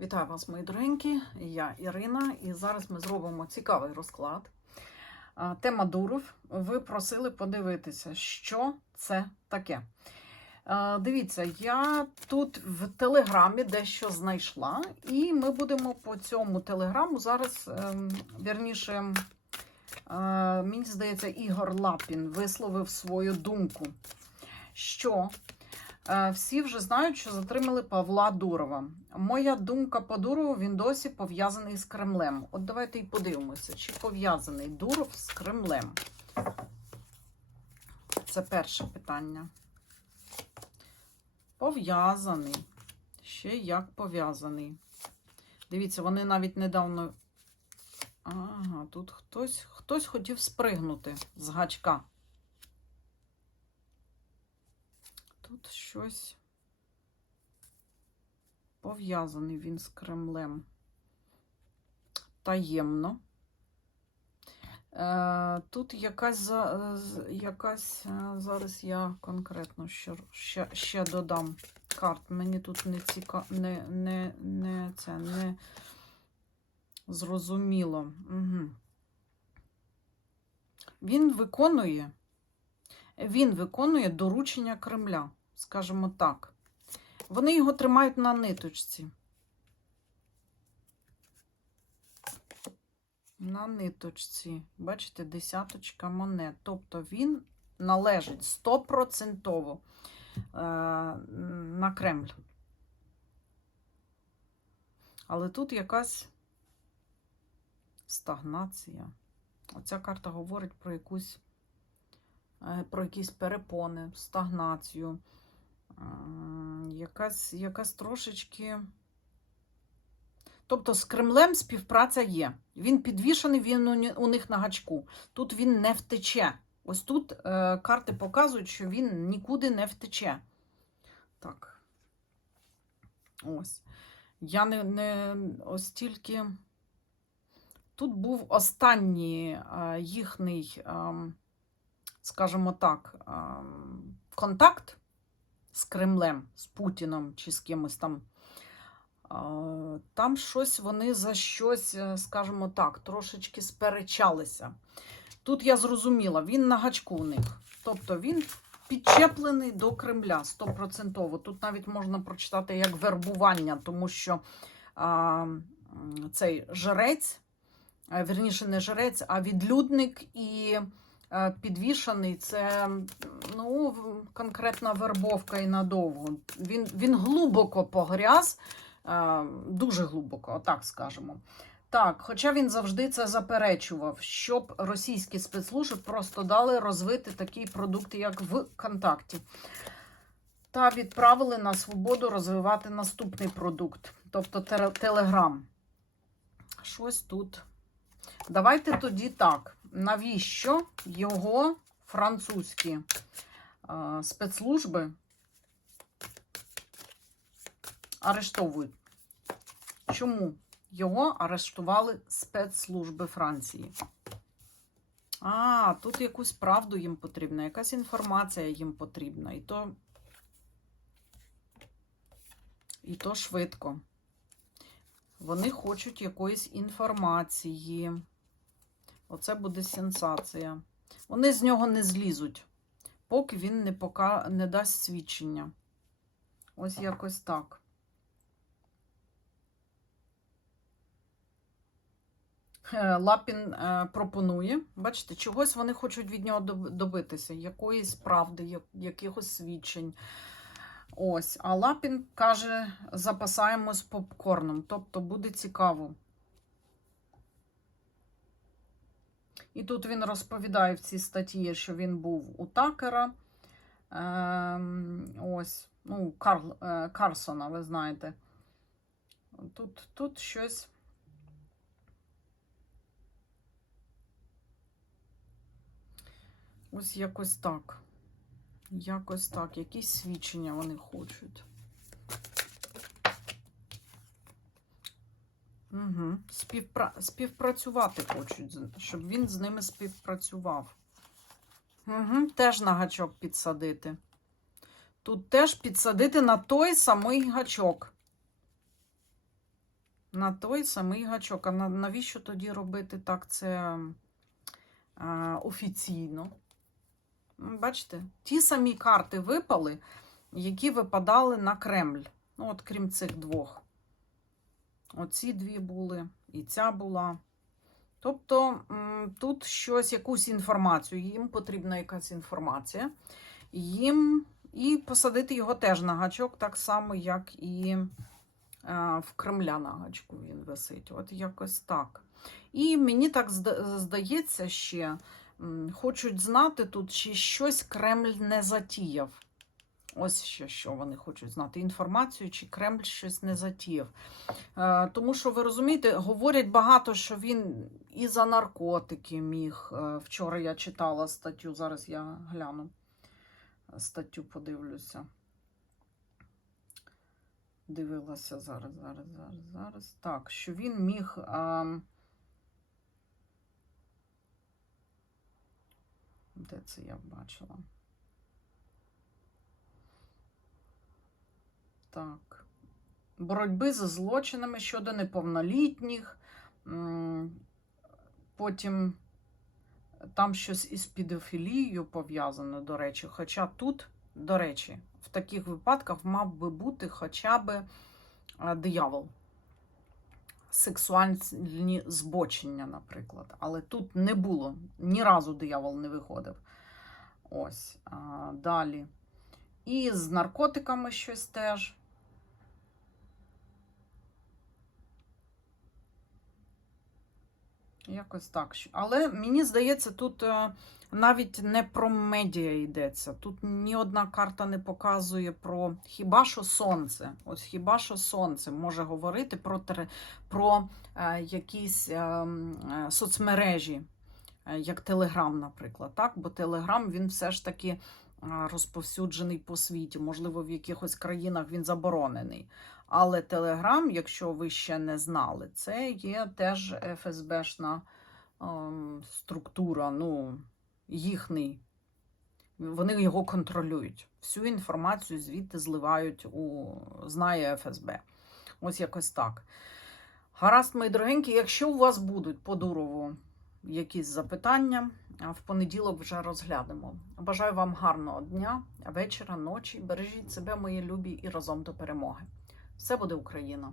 Вітаю вас, мої дорогенькі. Я Ірина, і зараз ми зробимо цікавий розклад. Тема Дуров. Ви просили подивитися, що це таке. Дивіться, я тут в телеграмі дещо знайшла, і ми будемо по цьому телеграму зараз, ем, вірніше, е, мені здається, Ігор Лапін висловив свою думку, що Всі вже знають, що затримали Павла Дурова. Моя думка по Дурову, він досі пов'язаний з Кремлем. От давайте і подивимося, чи пов'язаний Дуров з Кремлем. Це перше питання. Пов'язаний. Ще як пов'язаний. Дивіться, вони навіть недавно. Ага, тут хтось, хтось хотів спригнути з гачка. Тут щось пов'язаний він з Кремлем. Таємно. Е, Тут якась, якась е, зараз я конкретно ще, ще, ще додам карт. Мені тут не цікаво, не, не, не, це, не зрозуміло. Угу. Він виконує він виконує доручення Кремля, скажімо так. Вони його тримають на ниточці. На ниточці. Бачите, десяточка монет. Тобто він належить стопроцентово е, на Кремль. Але тут якась стагнація. Оця карта говорить про якусь е, про якісь перепони, стагнацію, якась, якась трошечки. Тобто з Кремлем співпраця є. Він підвішений, він у них на гачку. Тут він не втече. Ось тут е, карти показують, що він нікуди не втече. Так. Ось. Я не, не ось тільки. Тут був останній е, їхній. ем, скажімо так, ем, контакт з Кремлем, з Путіном чи з кимось там. Там щось вони за щось, е, скажімо так, трошечки сперечалися. Тут я зрозуміла, він на гачку у них. Тобто він підчеплений до Кремля стопроцентово. Тут навіть можна прочитати як вербування, тому що а, цей жрець, а, вірніше, не жрець, а відлюдник і е, підвішаний це ну, конкретна вербовка і надовго. Він, він глибоко погряз, е, дуже глибоко, отак скажемо. Так, хоча він завжди це заперечував, щоб російські спецслужби просто дали розвити такі продукти, як в контакті. Та відправили на свободу розвивати наступний продукт, тобто Телеграм. Щось тут. Давайте тоді так. Навіщо його французькі спецслужби арештовують? Чому його арештували спецслужби Франції? А, тут якусь правду їм потрібна, якась інформація їм потрібна. І то, і то швидко. Вони хочуть якоїсь інформації. Оце буде сенсація. Вони з нього не злізуть, поки він не, пока... не дасть свідчення. Ось якось так. Е, Лапін е, пропонує. Бачите, чогось вони хочуть від нього добитися, якоїсь правди, якихось свідчень. Ось, а Лапін каже, запасаємось попкорном, тобто буде цікаво. І тут він розповідає в цій статті, що він був у Такера. Ем, ось, ну, Карл, е, Карсона, ви знаєте. Тут, тут щось. Ось якось так. Якось так. Якісь свідчення вони хочуть. Угу. Співпра... Співпрацювати хочуть, щоб він з ними співпрацював. Угу. Теж на гачок підсадити. Тут теж підсадити на той самий гачок. На той самий гачок. А навіщо тоді робити так це а, офіційно? Бачите, ті самі карти випали, які випадали на Кремль. Ну, от крім цих двох. Оці дві були, і ця була. Тобто тут щось, якусь інформацію, їм потрібна якась інформація. Їм і посадити його теж на гачок, так само, як і е, в Кремля на гачку він висить. От якось так. І мені так здається ще, хочуть знати тут, чи щось Кремль не затіяв. Ось ще що вони хочуть знати. Інформацію, чи Кремль щось не затіяв. Е, тому що ви розумієте, говорять багато, що він і за наркотики міг. Е, вчора я читала статтю, зараз я гляну. Статтю подивлюся. Дивилася зараз, зараз, зараз, зараз. Так, що він міг. ем, Де це я бачила? Так. Боротьби з злочинами щодо неповнолітніх. Потім там щось із педофілією пов'язано, до речі. Хоча тут, до речі, в таких випадках мав би бути хоча б е, диявол. Сексуальні збочення, наприклад. Але тут не було. Ні разу диявол не виходив. Ось. Далі. І з наркотиками щось теж. Якось так. Але мені здається, тут е, навіть не про медіа йдеться. Тут ні одна карта не показує про хіба що сонце. Ось хіба що сонце може говорити про, про е, якісь е, е, соцмережі, як Телеграм, наприклад. Так? Бо Телеграм він все ж таки розповсюджений по світі. Можливо, в якихось країнах він заборонений. Але Телеграм, якщо ви ще не знали, це є теж ФСБшна ем, структура, ну, їхній. Вони його контролюють. Всю інформацію звідти зливають у знає ФСБ. Ось якось так. Гаразд, мої дорогенькі, якщо у вас будуть по Дурову якісь запитання, а в понеділок вже розглянемо. Бажаю вам гарного дня, вечора, ночі. Бережіть себе, мої любі, і разом до перемоги. Все буде Україна!